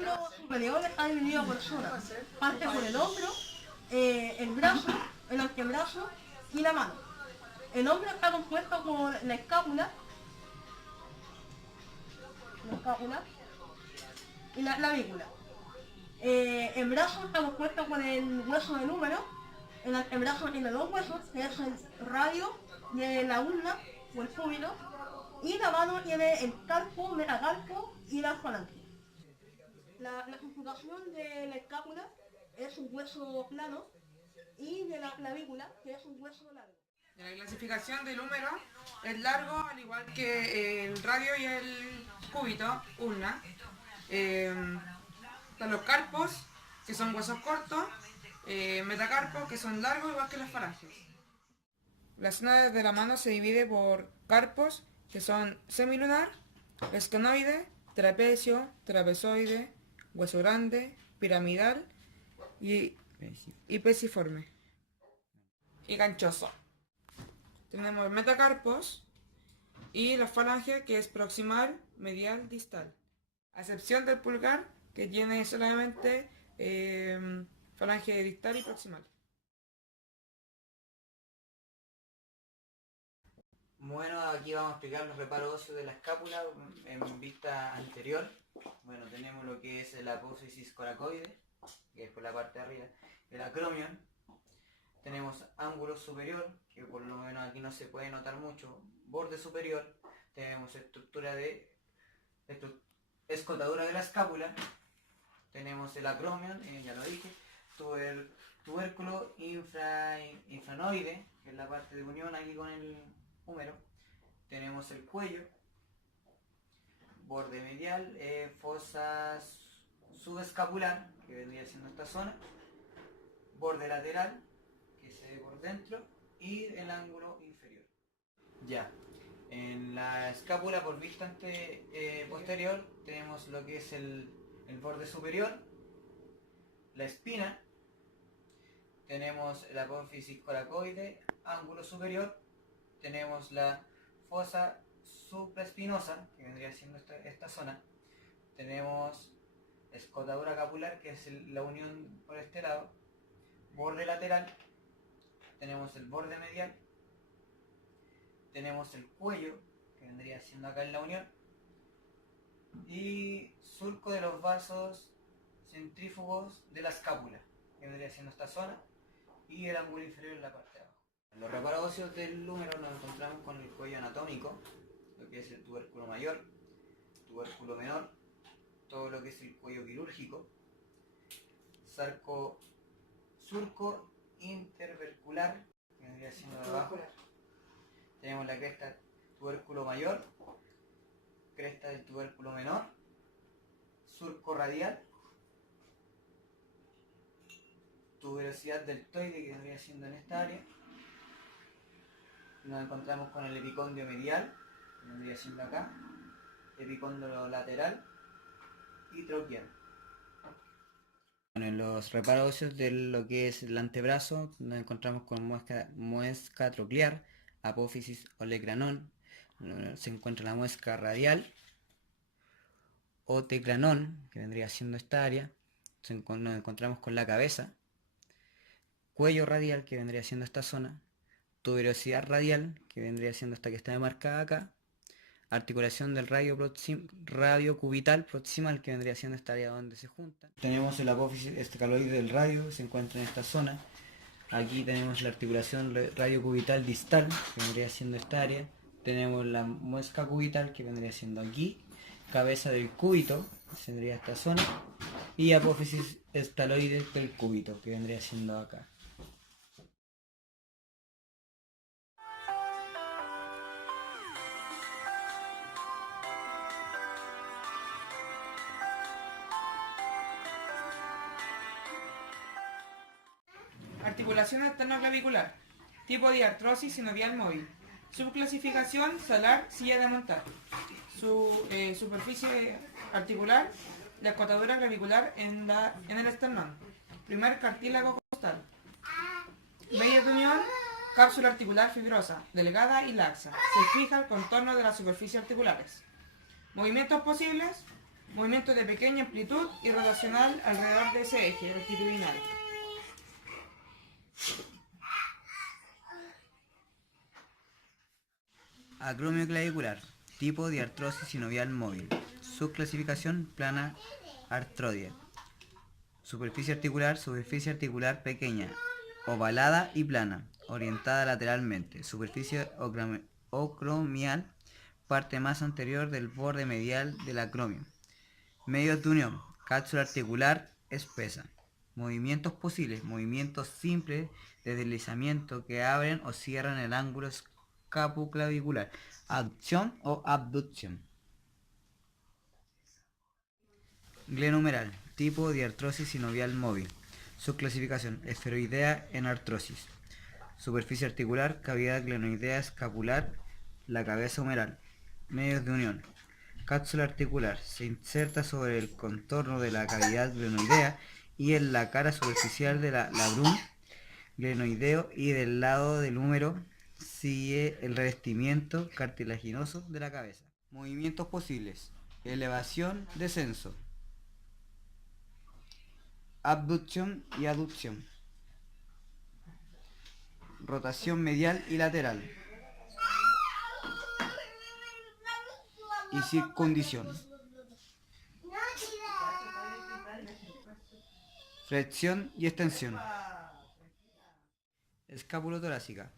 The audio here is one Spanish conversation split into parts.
miembro superior está dividido por zonas. Parte por el hombro, el brazo, el antebrazo y la mano. El hombro está compuesto por la escápula y la clavícula. El brazo está compuesto por el hueso del húmero. El antebrazo tiene dos huesos, que es el radio de la ulna o el cúbito, y la mano tiene el carpo, metacarpo y la falange. La clasificación de la escápula es un hueso plano y de la clavícula, que es un hueso largo. La clasificación del húmero es largo, al igual que el radio y el cúbito, ulna. Están los carpos, que son huesos cortos, metacarpos, que son largos, igual que las falanges. La zona de la mano se divide por carpos, que son semilunar, escenoide, trapecio, trapezoide, hueso grande, piramidal y pesiforme. Y ganchoso. Tenemos el metacarpos y la falange, que es proximal, medial, distal. A excepción del pulgar, que tiene solamente falange distal y proximal. Bueno, aquí vamos a explicar los reparos óseos de la escápula en vista anterior. Bueno, tenemos lo que es el apófisis coracoide, que es por la parte de arriba, el acromion. Tenemos ángulo superior, que por lo menos aquí no se puede notar mucho, borde superior. Tenemos estructura de escotadura de la escápula. Tenemos el acromion, ya lo dije, tubérculo infranoide, que es la parte de unión aquí con el húmero. Tenemos el cuello, borde medial, fosa subescapular, que vendría siendo esta zona, borde lateral, que se ve por dentro, y el ángulo inferior. Ya, en la escápula por vista posterior tenemos lo que es el borde superior, la espina, tenemos el apófisis coracoide, ángulo superior, tenemos la fosa supraespinosa, que vendría siendo esta zona, tenemos escotadura capular, que es la unión por este lado, borde lateral, tenemos el borde medial, tenemos el cuello, que vendría siendo acá en la unión, y surco de los vasos centrífugos de la escápula, que vendría siendo esta zona, y el ángulo inferior en la parte de abajo. En los reparos óseos del húmero nos encontramos con el cuello anatómico, lo que es el tubérculo mayor, tubérculo menor, todo lo que es el cuello quirúrgico, surco intervercular, que vendría siendo de abajo. Tenemos la cresta tubérculo mayor, cresta del tubérculo menor, surco radial, tuberosidad deltoide, que vendría siendo en esta área. Nos encontramos con el epicóndilo medial, que vendría siendo acá, epicóndilo lateral y troquial. Bueno, en los reparos óseos de lo que es el antebrazo nos encontramos con muesca troclear, apófisis olecranon, se encuentra la muesca radial, otecranon, que vendría siendo esta área, nos encontramos con la cabeza, cuello radial, que vendría siendo esta zona, tuberosidad radial, que vendría siendo esta que está demarcada acá, articulación del radio cubital proximal, que vendría siendo esta área donde se juntan. Tenemos el apófisis escaloide del radio, se encuentra en esta zona. Aquí tenemos la articulación radio cubital distal, que vendría siendo esta área. Tenemos la muesca cubital, que vendría siendo aquí. Cabeza del cúbito, que vendría esta zona. Y apófisis estaloide del cúbito, que vendría siendo acá. Articulación externo-clavicular. Tipo de artrosis sinovial móvil. Subclasificación salar, silla de montar. Su superficie articular, la escotadura clavicular en el esternón. Primer cartílago costal. Media de unión, cápsula articular fibrosa, delgada y laxa. Se fija el contorno de las superficies articulares. Movimientos posibles: Movimiento de pequeña amplitud y rotacional alrededor de ese eje longitudinal. Acromio clavicular, tipo diartrosis sinovial móvil. Subclasificación plana artrodia. Superficie articular pequeña, ovalada y plana, orientada lateralmente. Superficie acromial, parte más anterior del borde medial del acromio. Medios de unión, cápsula articular espesa. Movimientos posibles, movimientos simples de deslizamiento que abren o cierran el ángulo escapoclavicular, aducción o abducción. Glenohumeral, tipo diartrosis sinovial móvil. Subclasificación, esferoidea en artrosis. Superficie articular, cavidad glenoidea escapular, la cabeza humeral. Medios de unión. Cápsula articular, se inserta sobre el contorno de la cavidad glenoidea y en la cara superficial del labrum glenoideo y del lado del húmero sigue el revestimiento cartilaginoso de la cabeza. Movimientos posibles. Elevación, descenso. Abducción y aducción. Rotación medial y lateral. Y circundición. Flexión y extensión. Escapulotorácica.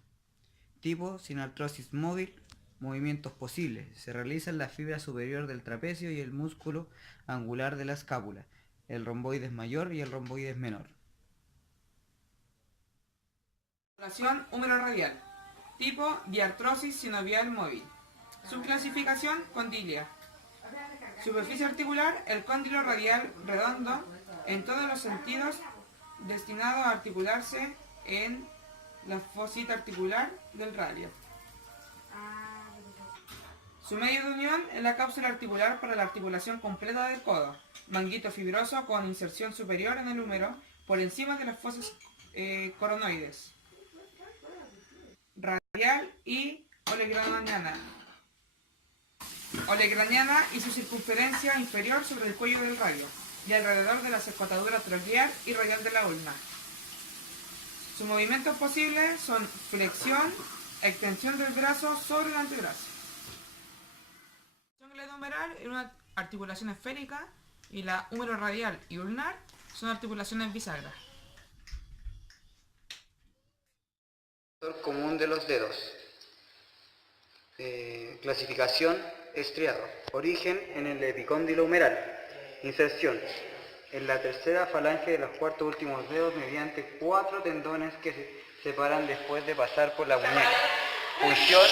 Tipo sin artrosis móvil. Movimientos posibles. Se realiza en la fibra superior del trapecio y el músculo angular de la escápula. El romboides mayor y el romboides menor. Rotación húmero radial. Tipo diartrosis sinovial móvil. Subclasificación condilia. Superficie articular, el cóndilo radial redondo en todos los sentidos, destinado a articularse en la fosita articular del radio. Su medio de unión es la cápsula articular para la articulación completa del codo. Manguito fibroso con inserción superior en el húmero por encima de las fosas coronoides. Radial y olecraniana. Olecraniana y su circunferencia inferior sobre el cuello del radio y alrededor de las escotaduras troquear y radial de la ulna. Sus movimientos posibles son flexión, extensión del brazo sobre el antebrazo. La glenohumeral es una articulación esférica y la húmero radial y ulnar son articulaciones bisagras. Común de los dedos. Clasificación estriado. Origen en el epicóndilo humeral. Inserción en la tercera falange de los cuartos últimos dedos mediante 4 tendones que se separan después de pasar por la muñeca. Función,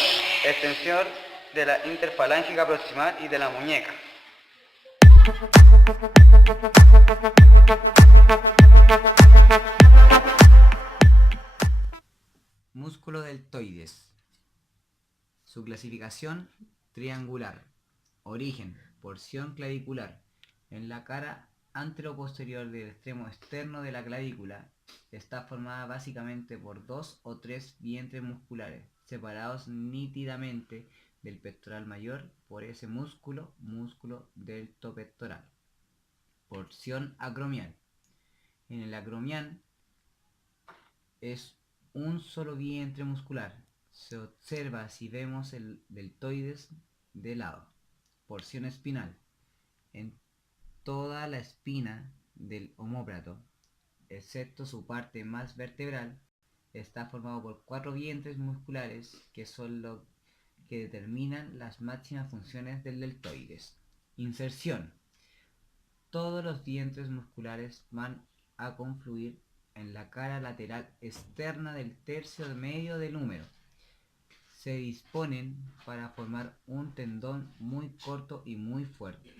extensión de la interfalángica proximal y de la muñeca. Músculo deltoides. Su clasificación triangular. Origen, porción clavicular. En la cara anteroposterior del extremo externo de la clavícula está formada básicamente por 2 o 3 vientres musculares, separados nítidamente del pectoral mayor por ese músculo deltopectoral. Porción acromial. En el acromial es un solo vientre muscular. Se observa si vemos el deltoides de lado. Porción espinal. En toda la espina del omóplato, excepto su parte más vertebral, está formado por 4 vientres musculares que son los que determinan las máximas funciones del deltoides. Inserción. Todos los vientres musculares van a confluir en la cara lateral externa del tercio medio del húmero. Se disponen para formar un tendón muy corto y muy fuerte.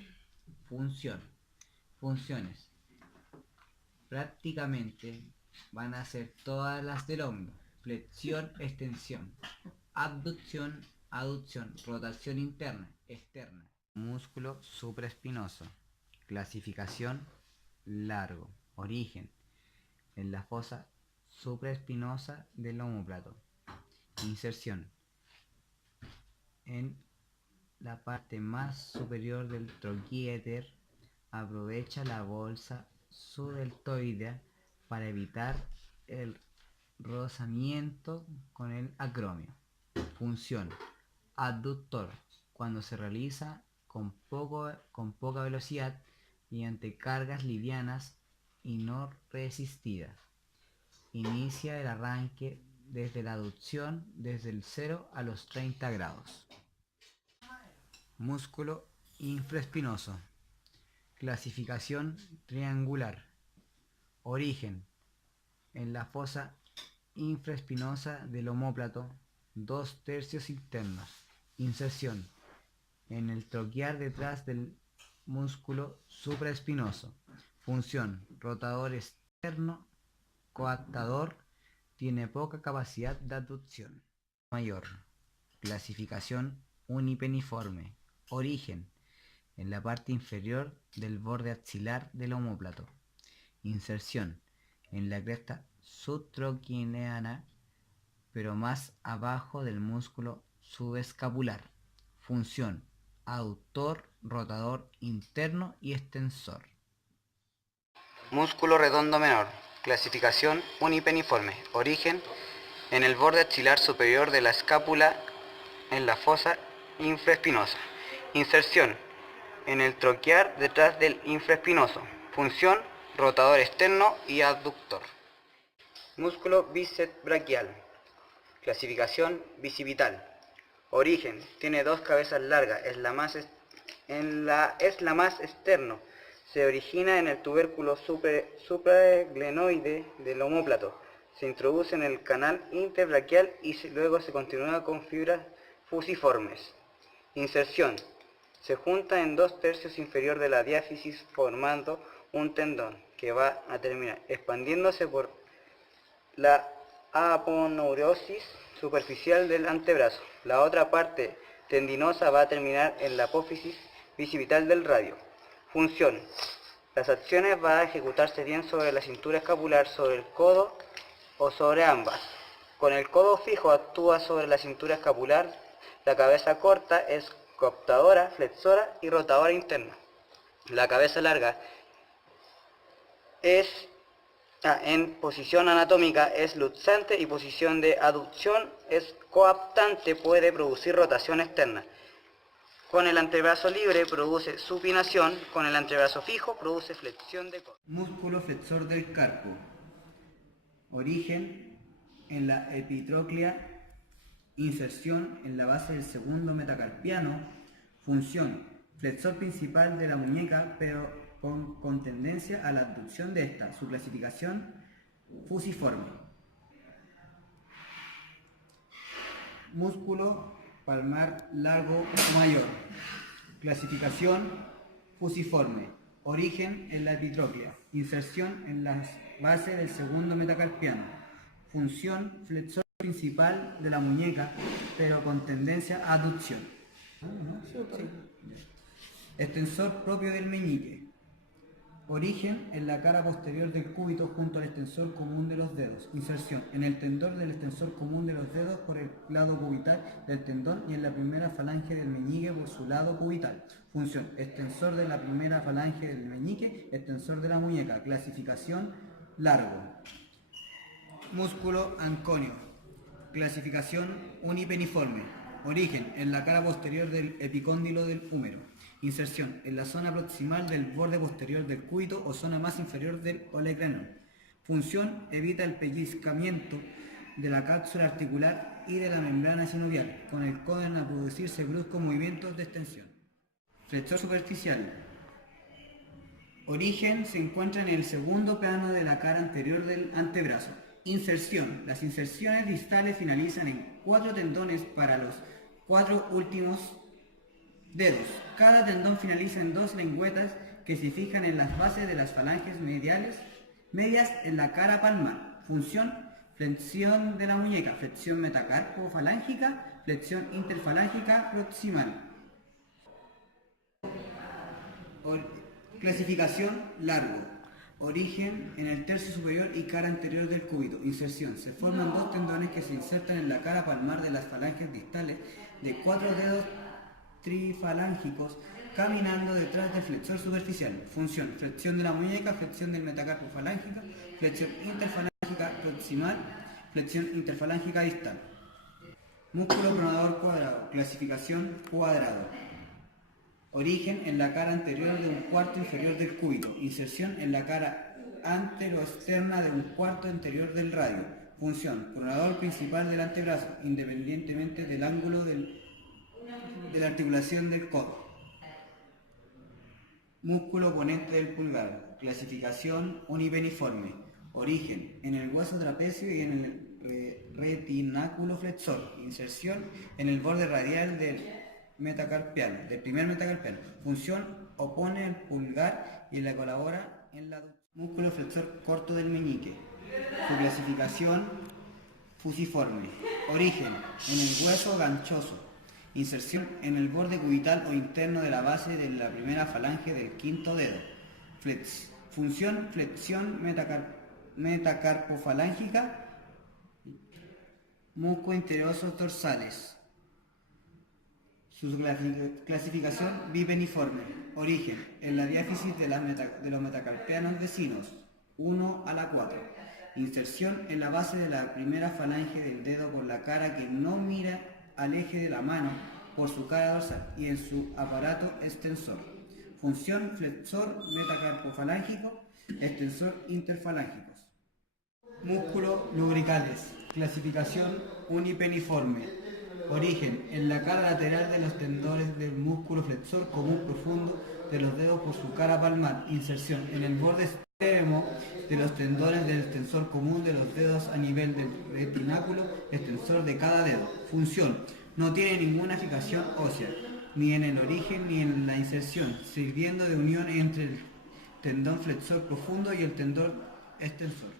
Funciones. Prácticamente van a ser todas las del hombro. Flexión, extensión, abducción, aducción, rotación interna, externa. Músculo supraespinoso. Clasificación largo. Origen en la fosa supraespinosa del omóplato. Inserción en la parte más superior del troquiéter aprovecha la bolsa subdeltoidea para evitar el rozamiento con el acromio. Función: abductor, cuando se realiza con poca velocidad mediante cargas livianas y no resistidas. Inicia el arranque desde la aducción desde el 0 a los 30 grados. Músculo infraespinoso. Clasificación triangular. Origen: en la fosa infraespinosa del omóplato, 2/3 internos. Inserción: en el troquial detrás del músculo supraespinoso. Función: rotador externo, coaptador, tiene poca capacidad de abducción. Mayor. Clasificación unipeniforme. Origen: en la parte inferior del borde axilar del omóplato. Inserción: en la cresta subtroquineana, pero más abajo del músculo subescapular. Función: aductor, rotador interno y extensor. Músculo redondo menor. Clasificación unipeniforme. Origen: en el borde axilar superior de la escápula, en la fosa infraespinosa. Inserción: en el troquial detrás del infraespinoso. Función: rotador externo y abductor. Músculo bíceps braquial. Clasificación bicipital. Origen: tiene dos cabezas largas, es la más externo. Se origina en el tubérculo supraglenoide del omóplato. Se introduce en el canal interbraquial y luego se continúa con fibras fusiformes. Inserción: se junta en 2/3 inferior de la diáfisis formando un tendón que va a terminar expandiéndose por la aponeurosis superficial del antebrazo. La otra parte tendinosa va a terminar en la apófisis bicipital del radio. Función: las acciones van a ejecutarse bien sobre la cintura escapular, sobre el codo o sobre ambas. Con el codo fijo actúa sobre la cintura escapular. La cabeza corta es coaptadora, flexora y rotadora interna. La cabeza larga es en posición anatómica es luxante y posición de aducción es coaptante, puede producir rotación externa. Con el antebrazo libre produce supinación, con el antebrazo fijo produce flexión de codo. Músculo flexor del carpo. Origen: en la epitróclea. Inserción: en la base del segundo metacarpiano. Función: flexor principal de la muñeca, pero con tendencia a la abducción de esta. Su clasificación fusiforme. Músculo palmar largo mayor. Clasificación fusiforme. Origen: en la epitróclea. Inserción: en la base del segundo metacarpiano. Función: flexor principal de la muñeca, pero con tendencia a abducción. Extensor propio del meñique. Origen: en la cara posterior del cúbito junto al extensor común de los dedos. Inserción: en el tendón del extensor común de los dedos por el lado cubital del tendón y en la primera falange del meñique por su lado cubital. Función: extensor de la primera falange del meñique, extensor de la muñeca. Clasificación largo. Músculo anconio. Clasificación unipeniforme. Origen: en la cara posterior del epicóndilo del húmero. Inserción: en la zona proximal del borde posterior del cúbito o zona más inferior del olecranon. Función: evita el pellizcamiento de la cápsula articular y de la membrana sinovial, con el coden a producirse bruscos movimientos de extensión. Flexor superficial. Origen: se encuentra en el segundo plano de la cara anterior del antebrazo. Inserción: las inserciones distales finalizan en 4 tendones para los 4 últimos dedos. Cada tendón finaliza en 2 lengüetas que se fijan en las bases de las falanges medias en la cara palmar. Función: flexión de la muñeca, flexión metacarpo-falángica, flexión interfalángica proximal. Clasificación largo. Origen: en el tercio superior y cara anterior del cúbito. Inserción: se forman 2 tendones que se insertan en la cara palmar de las falanges distales de 4 dedos trifalángicos caminando detrás del flexor superficial. Función: flexión de la muñeca, flexión del metacarpo falángica, flexión interfalángica proximal, flexión interfalángica distal. Músculo pronador cuadrado. Clasificación: cuadrado. Origen: en la cara anterior de un cuarto inferior del cúbito. Inserción: en la cara anteroexterna de un cuarto anterior del radio. Función: pronador principal del antebrazo, independientemente del ángulo de la articulación del codo. Músculo oponente del pulgar. Clasificación: unipeniforme. Origen: en el hueso trapecio y en el retináculo flexor. Inserción: en el borde radial del primer metacarpiano. Función: opone el pulgar y la colabora en la músculo flexor corto del meñique. Su clasificación: fusiforme. Origen: en el hueso ganchoso. Inserción: en el borde cubital o interno de la base de la primera falange del quinto dedo. Función: flexión metacarpofalángica. Musgo interiosos dorsales. Su clasificación: bipeniforme. Origen: en la diáfisis de los metacarpianos vecinos, 1 a la 4. Inserción: en la base de la primera falange del dedo por la cara que no mira al eje de la mano por su cara dorsal y en su aparato extensor. Función: flexor metacarpofalángico, extensor interfalángicos. Músculos lumbricales. Clasificación: unipeniforme. Origen: en la cara lateral de los tendones del músculo flexor común profundo de los dedos por su cara palmar. Inserción: en el borde extremo de los tendones del extensor común de los dedos a nivel del retináculo extensor de cada dedo. Función: no tiene ninguna fijación ósea, ni en el origen ni en la inserción, sirviendo de unión entre el tendón flexor profundo y el tendón extensor.